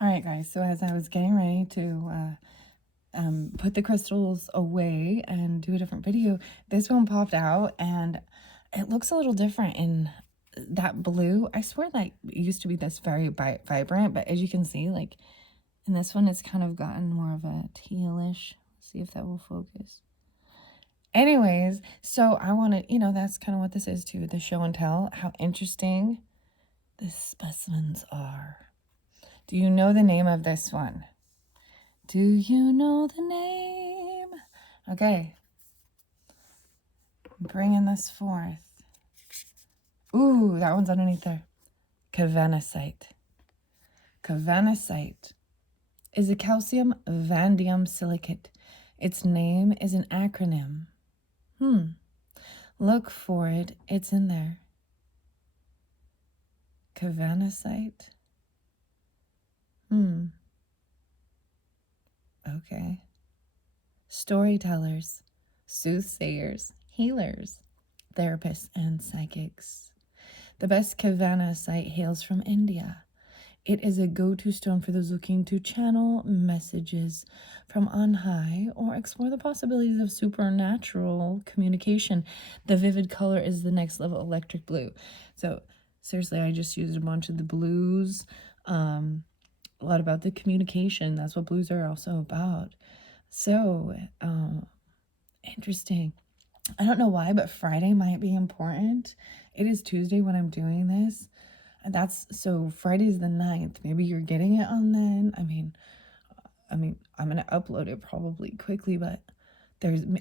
All right, guys. So as I was getting ready to put the crystals away and do a different video, this one popped out and it looks a little different in that blue. I swear like it used to be this very vibrant, but as you can see, like in this one, it's kind of gotten more of a tealish. Let's see if that will focus. Anyways, so I want to, that's kind of what this is too, the show and tell, how interesting the specimens are. Do you know the name of this one? Do you know the name? Okay. I'm bringing this forth. Ooh, that one's underneath there. CaVanSite. CaVanSite is a calcium vanadium silicate. Its name is an acronym. Look for it. It's in there. CaVanSite. Okay. Storytellers, soothsayers, healers, therapists, and psychics. The best CaVanSite hails from India. It is a go-to stone for those looking to channel messages from on high or explore the possibilities of supernatural communication. The vivid color is the next level electric blue. So seriously, I just used a bunch of the blues. A lot about the communication. That's what blues are also about. So interesting. I don't know why, but Friday might be important. It is Tuesday when I'm doing this. So Friday's the 9th. Maybe you're getting it on then. I mean, I'm going to upload it probably quickly, but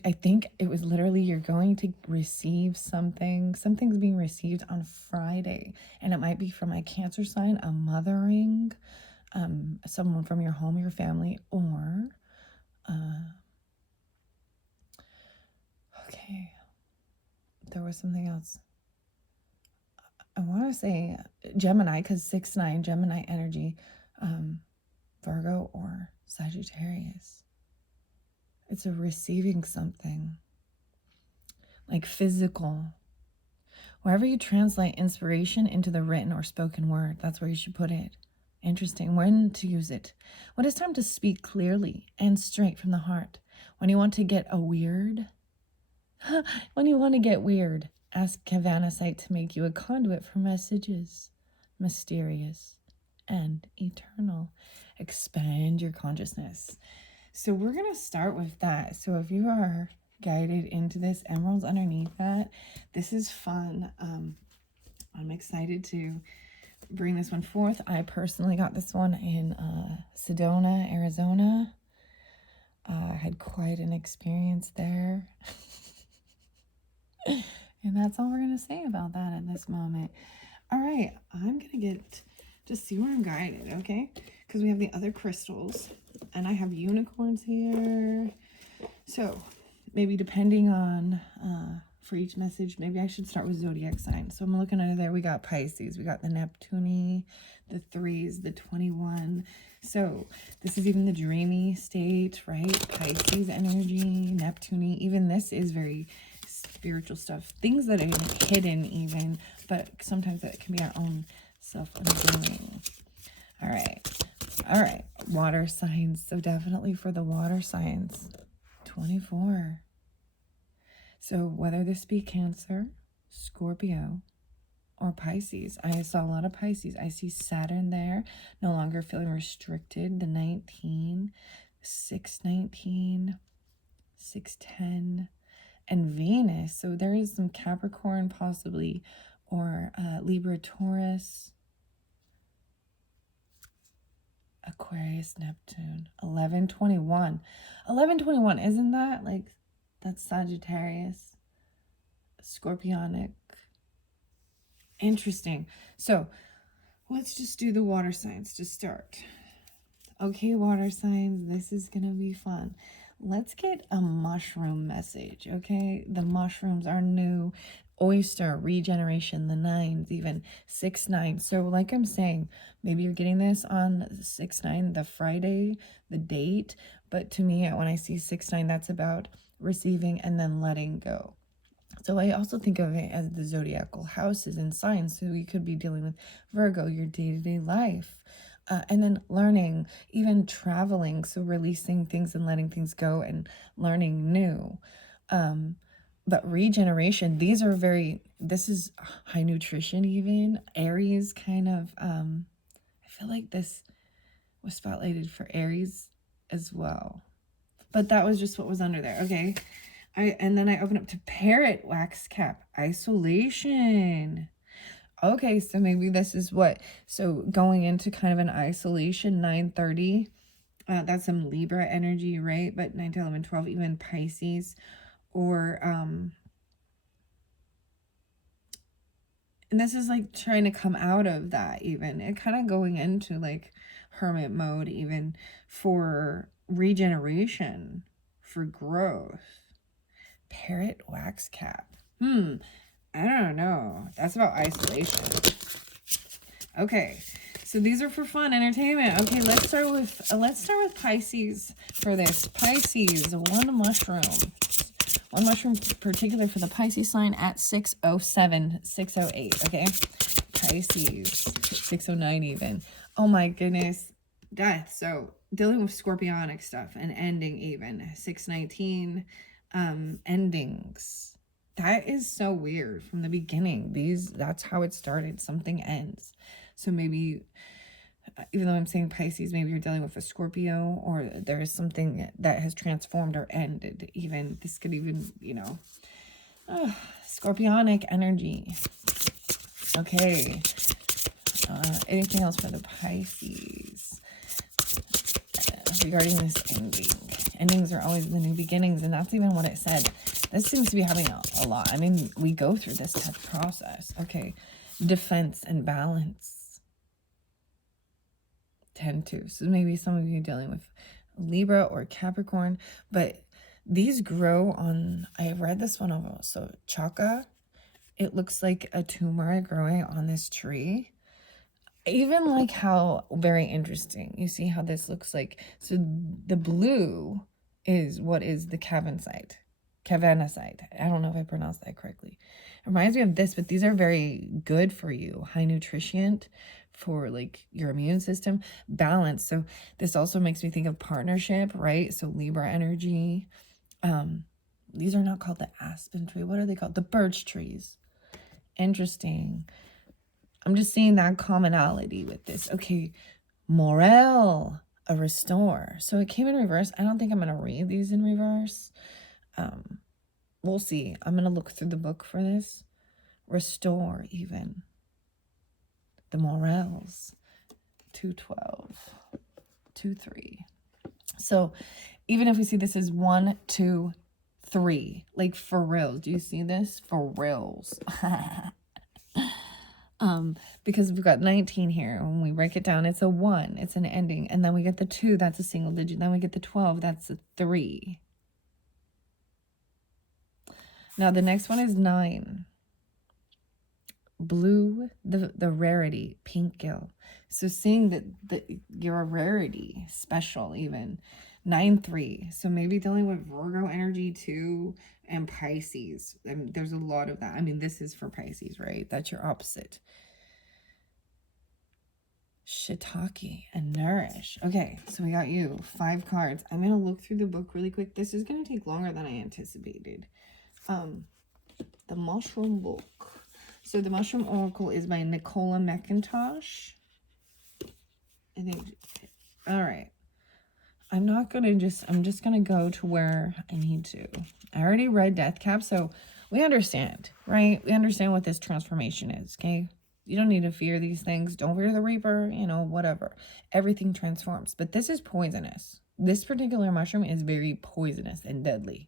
I think it was literally you're going to receive something. Something's being received on Friday, and it might be from a Cancer sign, a mothering, someone from your home, your family, or, okay, there was something else. I want to say Gemini, because 6-9, Gemini energy, Virgo or Sagittarius. It's a receiving something, like physical. Wherever you translate inspiration into the written or spoken word, that's where you should put it. Interesting. When to use it. When it's time to speak clearly and straight from the heart. When you want to get when you want to get weird, ask CaVanSite to make you a conduit for messages. Mysterious and eternal. Expand your consciousness. So we're going to start with that. So if you are guided into this, emeralds underneath that, this is fun. I'm excited to bring this one forth. I personally got this one in Sedona, Arizona. I had quite an experience there. And that's all we're going to say about that at this moment. All right, I'm going to just see where I'm guided, okay? Because we have the other crystals, and I have unicorns here. So maybe depending on, for each message, maybe I should start with zodiac signs. So I'm looking under there. We got Pisces. We got the Neptune, the 3s, the 21. So this is even the dreamy state, right? Pisces energy, Neptune. Even this is very spiritual stuff. Things that are hidden even, but sometimes that can be our own self-unveiling. All right. Water signs. So definitely for the water signs, 24. So whether this be Cancer, Scorpio, or Pisces, I saw a lot of Pisces. I see Saturn there, no longer feeling restricted. The 19, 619, 610, and Venus. So there is some Capricorn possibly, or Libra, Taurus, Aquarius, Neptune. 1121. 1121, isn't that like, that's Sagittarius, Scorpionic. Interesting. So let's just do the water signs to start. Okay, water signs, this is gonna be fun. Let's get a mushroom message, okay? The mushrooms are new. Oyster, regeneration, the 9s, even 6-9. So like I'm saying, maybe you're getting this on 6-9, the Friday, the date. But to me, when I see 6-9, that's about receiving and then letting go. So I also think of it as the zodiacal houses and signs. So you could be dealing with Virgo, your day-to-day life. And then learning, even traveling, so releasing things and letting things go and learning new. But regeneration, this is high nutrition even. Aries kind of, I feel like this was spotlighted for Aries as well. But that was just what was under there, okay? And then I open up to Parrot Wax Cap, Isolation. Okay, so maybe this is so going into kind of an isolation, 9:30. That's some Libra energy, right? But 9 to 11, 12, even Pisces. Or, and this is like trying to come out of that even. And kind of going into like hermit mode even for regeneration, for growth. Parrot Wax Cap. I don't know. That's about isolation. Okay, so these are for fun, entertainment. Okay, let's start with Pisces for this. Pisces, one mushroom particular for the Pisces sign at 6:07, 6:08. Okay, Pisces 6:09 even. Oh my goodness, death. So dealing with scorpionic stuff and ending even 6:19, endings. That is so weird from the beginning. That's how it started. Something ends. So maybe, even though I'm saying Pisces, maybe you're dealing with a Scorpio, or there is something that has transformed or ended. Even this could even, scorpionic energy. Okay. Anything else for the Pisces regarding this ending? Endings are always the new beginnings, and that's even what it said. This seems to be happening a lot. I mean, we go through this type of process. Okay. Defense and balance. 10-2. So maybe some of you are dealing with Libra or Capricorn, but these grow on, I read this one over. So Chaka, it looks like a tumor growing on this tree. Even like how, very interesting. You see how this looks like. So the blue is what is the CaVanSite. CaVanSite. I don't know if I pronounced that correctly. It reminds me of this, but these are very good for you. High nutrition for like your immune system. Balance. So this also makes me think of partnership, right? So Libra energy. These are not called the aspen tree. What are they called? The birch trees. Interesting. I'm just seeing that commonality with this. Okay. Morale. A restore. So it came in reverse. I don't think I'm going to read these in reverse. We'll see. I'm going to look through the book for this. Restore even. The morels. 212. 2-3. So even if we see this as 1, 2, 3, like for reals. Do you see this? For reals. Because we've got 19 here. When we break it down, it's a 1. It's an ending. And then we get the 2. That's a single digit. Then we get the 12. That's a 3. Now the next one is 9. Blue, the rarity, pink gill. So seeing that you're a rarity, special even. 9-3. So maybe dealing with Virgo energy too, and Pisces. I mean, there's a lot of that. I mean, this is for Pisces, right? That's your opposite. Shiitake and nourish. Okay, so we got you 5 cards. I'm gonna look through the book really quick. This is gonna take longer than I anticipated. The mushroom book. So the Mushroom Oracle is by Nicola McIntosh. I think. All right. I'm just going to go to where I need to. I already read Death Cap, so we understand, right? We understand what this transformation is, okay? You don't need to fear these things. Don't fear the Reaper, whatever. Everything transforms. But this is poisonous. This particular mushroom is very poisonous and deadly.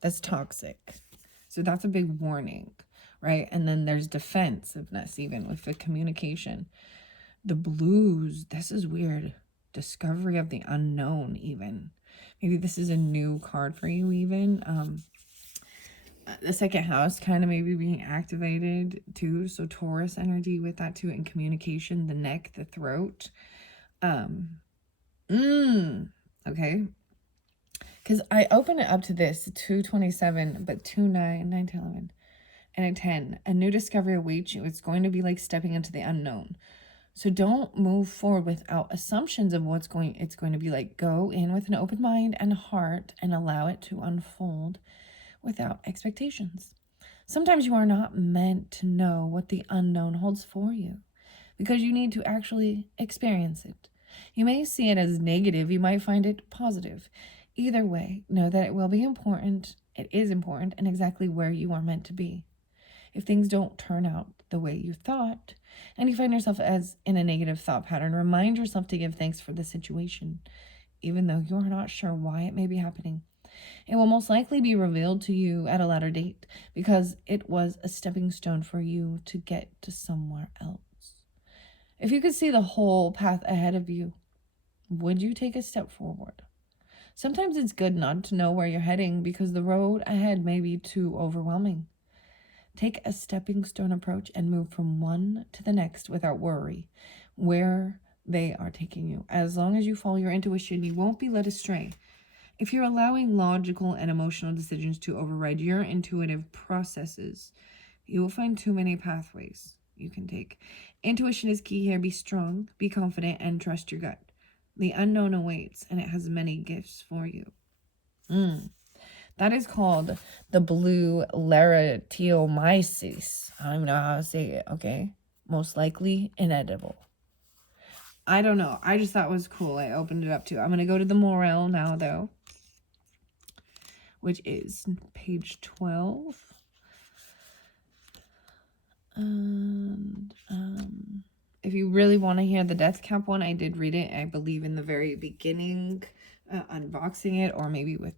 That's toxic. So that's a big warning, right? And then there's defensiveness even with the communication. The blues, this is weird. Discovery of the unknown even. Maybe this is a new card for you even. The second house kind of maybe being activated too. So Taurus energy with that too, and communication, the neck, the throat. Okay. Because I open it up to this 227, but 2-9, 9 to 11, and a 10. A new discovery awaits you. It's going to be like stepping into the unknown. So don't move forward without assumptions of it's going to be like. Go in with an open mind and heart and allow it to unfold without expectations. Sometimes you are not meant to know what the unknown holds for you because you need to actually experience it. You may see it as negative, you might find it positive. Either way, know that it will be important, it is important, and exactly where you are meant to be. If things don't turn out the way you thought, and you find yourself as in a negative thought pattern, remind yourself to give thanks for the situation, even though you are not sure why it may be happening. It will most likely be revealed to you at a later date because it was a stepping stone for you to get to somewhere else. If you could see the whole path ahead of you, would you take a step forward? Sometimes it's good not to know where you're heading because the road ahead may be too overwhelming. Take a stepping stone approach and move from one to the next without worry where they are taking you. As long as you follow your intuition, you won't be led astray. If you're allowing logical and emotional decisions to override your intuitive processes, you will find too many pathways you can take. Intuition is key here. Be strong, be confident, and trust your gut. The unknown awaits, and it has many gifts for you. That is called the blue Laratiomyces. I don't even know how to say it, okay? Most likely inedible. I don't know. I just thought it was cool. I opened it up too. I'm going to go to the Morel now, though, which is page 12. And if you really want to hear the Death Cap one, I did read it, I believe, in the very beginning, unboxing it, or maybe with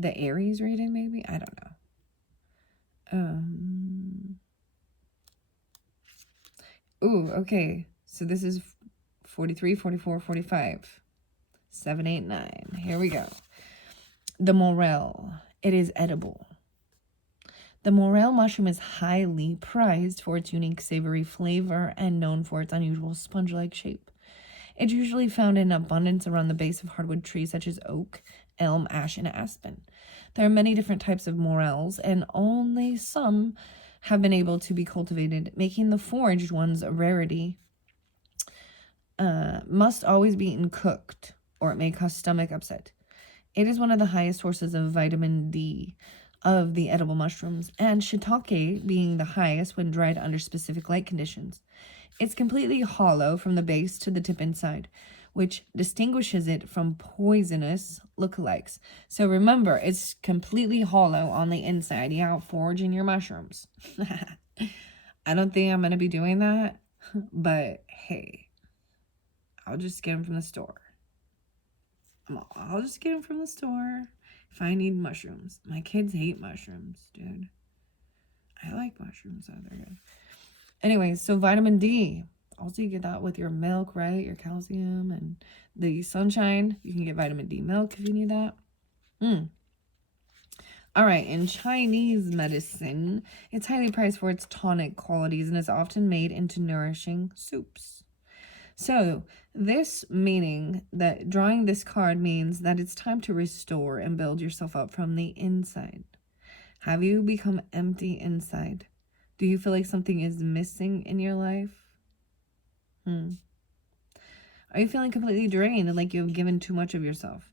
the Aries reading, maybe? I don't know. Ooh, okay. So this is 43, 44, 45. 7, 8, 9. Here we go. The morel. It is edible. The morel mushroom is highly prized for its unique savory flavor and known for its unusual sponge-like shape. It's usually found in abundance around the base of hardwood trees such as oak, elm, ash, and aspen. There are many different types of morels, and only some have been able to be cultivated, making the foraged ones a rarity. Must always be eaten cooked, or it may cause stomach upset. It is one of the highest sources of vitamin D of the edible mushrooms, and shiitake being the highest when dried under specific light conditions. It's completely hollow from the base to the tip inside, which distinguishes it from poisonous lookalikes. So remember, it's completely hollow on the inside. Yeah, foraging your mushrooms. I don't think I'm going to be doing that, but hey, I'll just get them from the store. I'll just get them from the store if I need mushrooms. My kids hate mushrooms, dude. I like mushrooms, though. They're good. Anyway, so vitamin D. Also, you get that with your milk, right? Your calcium and the sunshine. You can get vitamin D milk if you need that. All right, in Chinese medicine, it's highly prized for its tonic qualities and is often made into nourishing soups. So, this meaning that drawing this card means that it's time to restore and build yourself up from the inside. Have you become empty inside? Do you feel like something is missing in your life? Are you feeling completely drained and like you have given too much of yourself?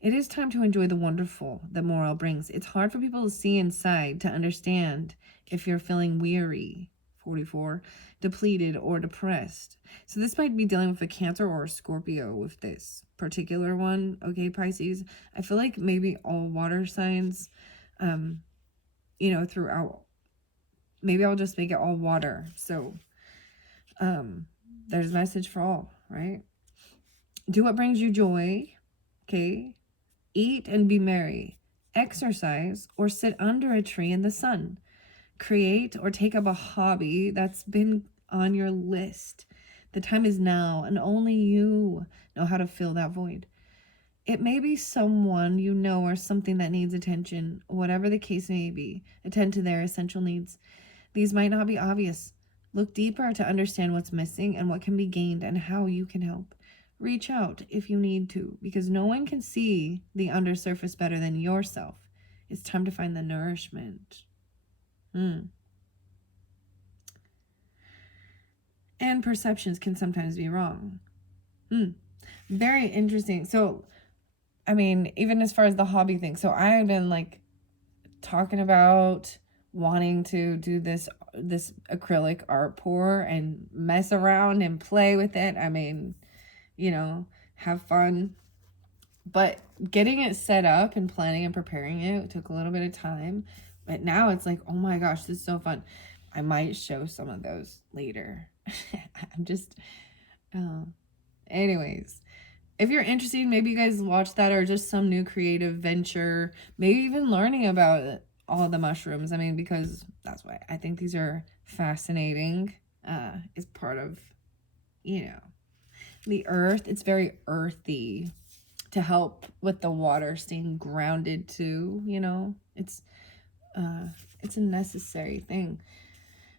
It is time to enjoy the wonderful that morale brings. It's hard for people to see inside, to understand if you're feeling weary, 44, depleted, or depressed. So this might be dealing with a Cancer or a Scorpio with this particular one, okay, Pisces? I feel like maybe all water signs, throughout. Maybe I'll just make it all water. So there's a message for all, right? Do what brings you joy, okay? Eat and be merry. Exercise or sit under a tree in the sun. Create or take up a hobby that's been on your list. The time is now, and only you know how to fill that void. It may be someone you know or something that needs attention, whatever the case may be. Attend to their essential needs. These might not be obvious. Look deeper to understand what's missing and what can be gained and how you can help. Reach out if you need to, because no one can see the undersurface better than yourself. It's time to find the nourishment. And and perceptions can sometimes be wrong. Very interesting. So, I mean, even as far as the hobby thing, so I have been like talking about wanting to do this acrylic art pour and mess around and play with it. I mean, you know, have fun. But getting it set up and planning and preparing it took a little bit of time. But now it's like, oh my gosh, this is so fun. I might show some of those later. I'm just, anyways. If you're interested, maybe you guys watch that, or just some new creative venture, maybe even learning about all the mushrooms. I mean, because that's why I think these are fascinating. Is part of, you know, the earth. It's very earthy to help with the water staying grounded too, you know. It's a necessary thing.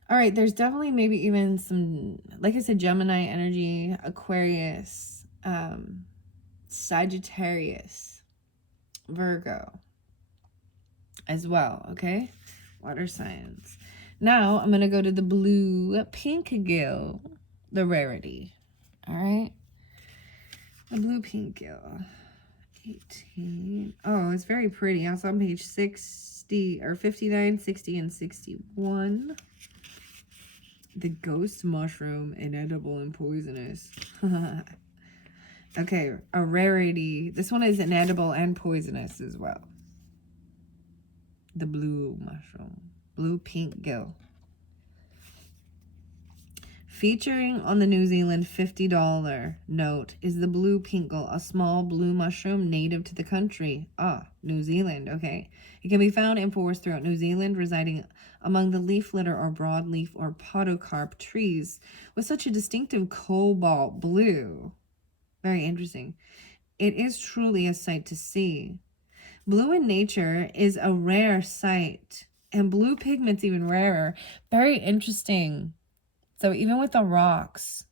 All right, there's definitely maybe even some, like I said, Gemini energy, Aquarius, Sagittarius, Virgo as well, okay? Water signs. Now, I'm going to go to the blue pink gill, the rarity, all right? The blue pink gill, 18. Oh, it's very pretty. Also on page 60, or 59, 60, and 61. The ghost mushroom, inedible and poisonous. Okay, a rarity. This one is inedible and poisonous as well. The blue mushroom. Blue pink gill. Featuring on the New Zealand $50 note is the blue pink gill, a small blue mushroom native to the country. Ah, New Zealand, okay. It can be found in forests throughout New Zealand, residing among the leaf litter or broadleaf or podocarp trees with such a distinctive cobalt blue. Very interesting. It is truly a sight to see. Blue in nature is a rare sight, and blue pigment's even rarer. Very interesting. So even with the rocks,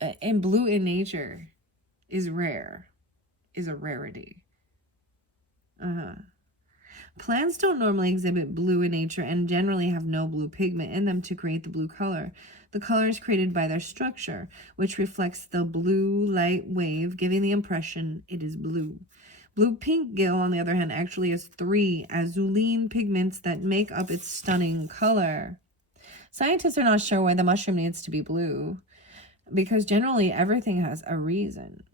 and blue in nature is rare, is a rarity. Plants don't normally exhibit blue in nature and generally have no blue pigment in them to create the blue color. The color is created by their structure, which reflects the blue light wave, giving the impression it is blue. Blue pink gill, on the other hand, actually has 3 azulene pigments that make up its stunning color. Scientists are not sure why the mushroom needs to be blue, because generally everything has a reason.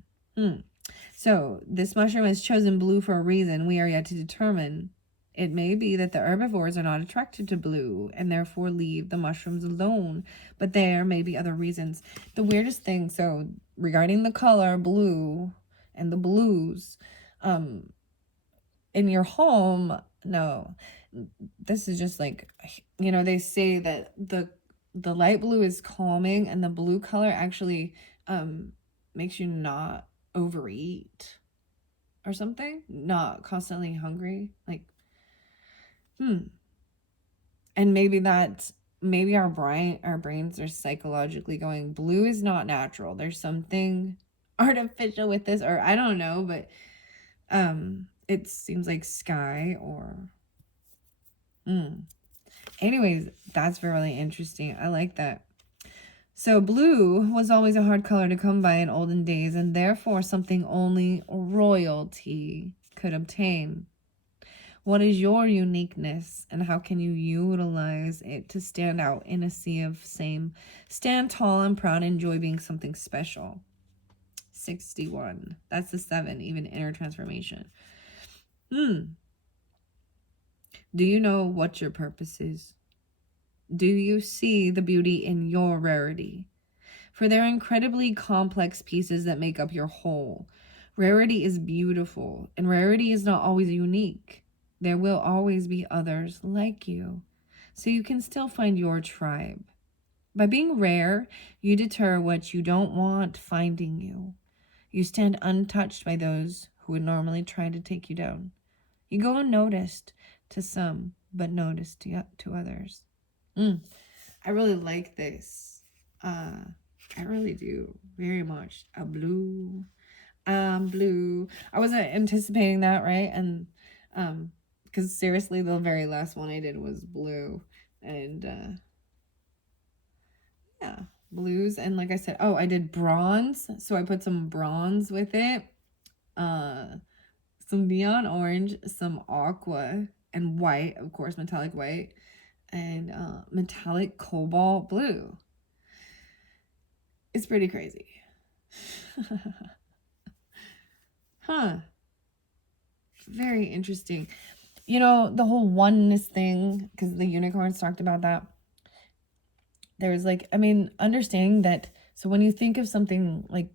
So this mushroom has chosen blue for a reason we are yet to determine. It may be that the herbivores are not attracted to blue and therefore leave the mushrooms alone, but there may be other reasons. The weirdest thing, so regarding the color blue and the blues, in your home, no, this is just like, you know, they say that the light blue is calming, and the blue color actually makes you not overeat or something, not constantly hungry, like and maybe our brains are psychologically going, blue is not natural, there's something artificial with this, or I don't know, but it seems like sky or anyways, that's really interesting. I like that. So blue was always a hard color to come by in olden days, and therefore something only royalty could obtain. What is your uniqueness, and how can you utilize it to stand out in a sea of same? Stand tall and proud, enjoy being something special. 61. That's the 7, even inner transformation. Do you know what your purpose is? Do you see the beauty in your rarity? For they're incredibly complex pieces that make up your whole. Rarity is beautiful, and rarity is not always unique. There will always be others like you, so you can still find your tribe. By being rare, you deter what you don't want finding you. You stand untouched by those who would normally try to take you down. You go unnoticed to some, but noticed to others. I really like this. I really do, very much. A blue. Blue. I wasn't anticipating that, right? And because seriously, the very last one I did was blue, and yeah, blues. And like I said, oh, I did bronze. So I put some bronze with it. Some neon orange, some aqua, and white, of course, metallic white, and metallic cobalt blue. It's pretty crazy. Huh. Very interesting. You know, the whole oneness thing, because the unicorns talked about that. There's like, I mean, understanding that, so when you think of something like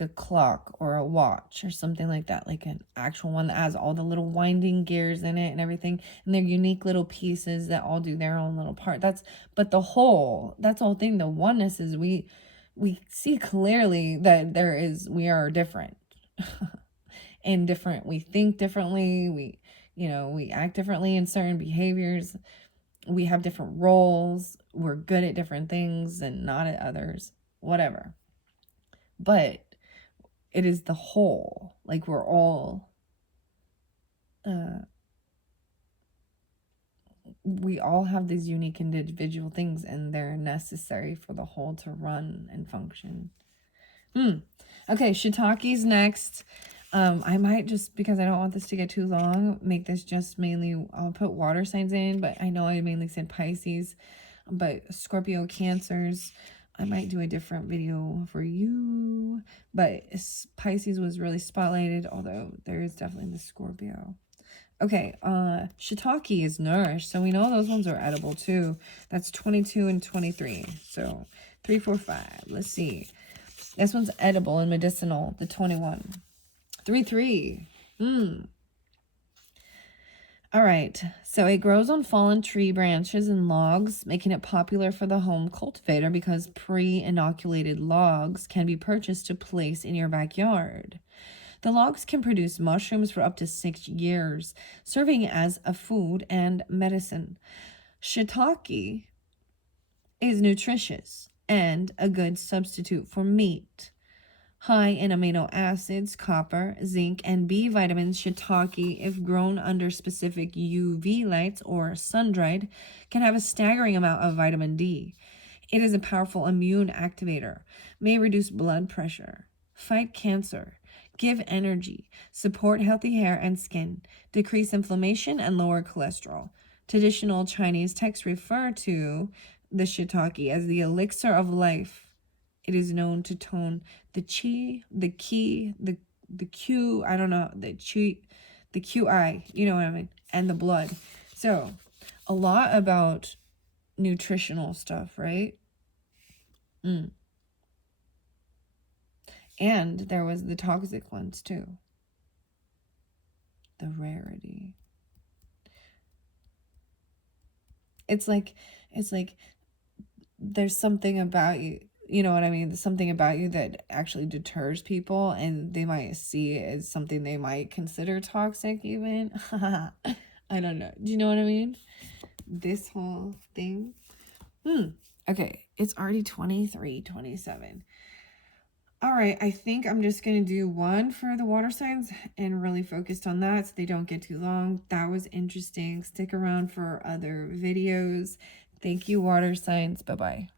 a clock or a watch or something like that, like an actual one that has all the little winding gears in it and everything, and they're unique little pieces that all do their own little part. But the whole, that's the whole thing. The oneness is we see clearly that we are different and different. We think differently. We act differently in certain behaviors. We have different roles. We're good at different things and not at others, whatever. But it is the whole, like we're all, we all have these unique individual things, and they're necessary for the whole to run and function. Okay, shiitakes next. I might just, because I don't want this to get too long, make this just mainly, I'll put water signs in, but I know I mainly said Pisces, but Scorpio, Cancers, I might do a different video for you, but Pisces was really spotlighted, although there is definitely the Scorpio. Okay, shiitake is nourished, so we know those ones are edible too. That's 22 and 23, so 3, 4, 5. Let's see. This one's edible and medicinal, the 21. 3, 3. All right, so it grows on fallen tree branches and logs, making it popular for the home cultivator because pre-inoculated logs can be purchased to place in your backyard. The logs can produce mushrooms for up to 6 years, serving as a food and medicine. Shiitake is nutritious and a good substitute for meat. High in amino acids, copper, zinc, and B vitamins, shiitake, if grown under specific UV lights or sun-dried, can have a staggering amount of vitamin D. It is a powerful immune activator, may reduce blood pressure, fight cancer, give energy, support healthy hair and skin, decrease inflammation, and lower cholesterol. Traditional Chinese texts refer to the shiitake as the elixir of life. It is known to tone the qi, the ki, the q, I don't know, the qi, the qi, you know what I mean, and the blood. So, a lot about nutritional stuff, right? And there was the toxic ones too. The rarity. It's like there's something about you. You know what I mean? Something about you that actually deters people, and they might see it as something they might consider toxic even. I don't know. Do you know what I mean? This whole thing. Okay, it's already 23:27. All right, I think I'm just going to do one for the water signs and really focused on that so they don't get too long. That was interesting. Stick around for other videos. Thank you, water signs. Bye-bye.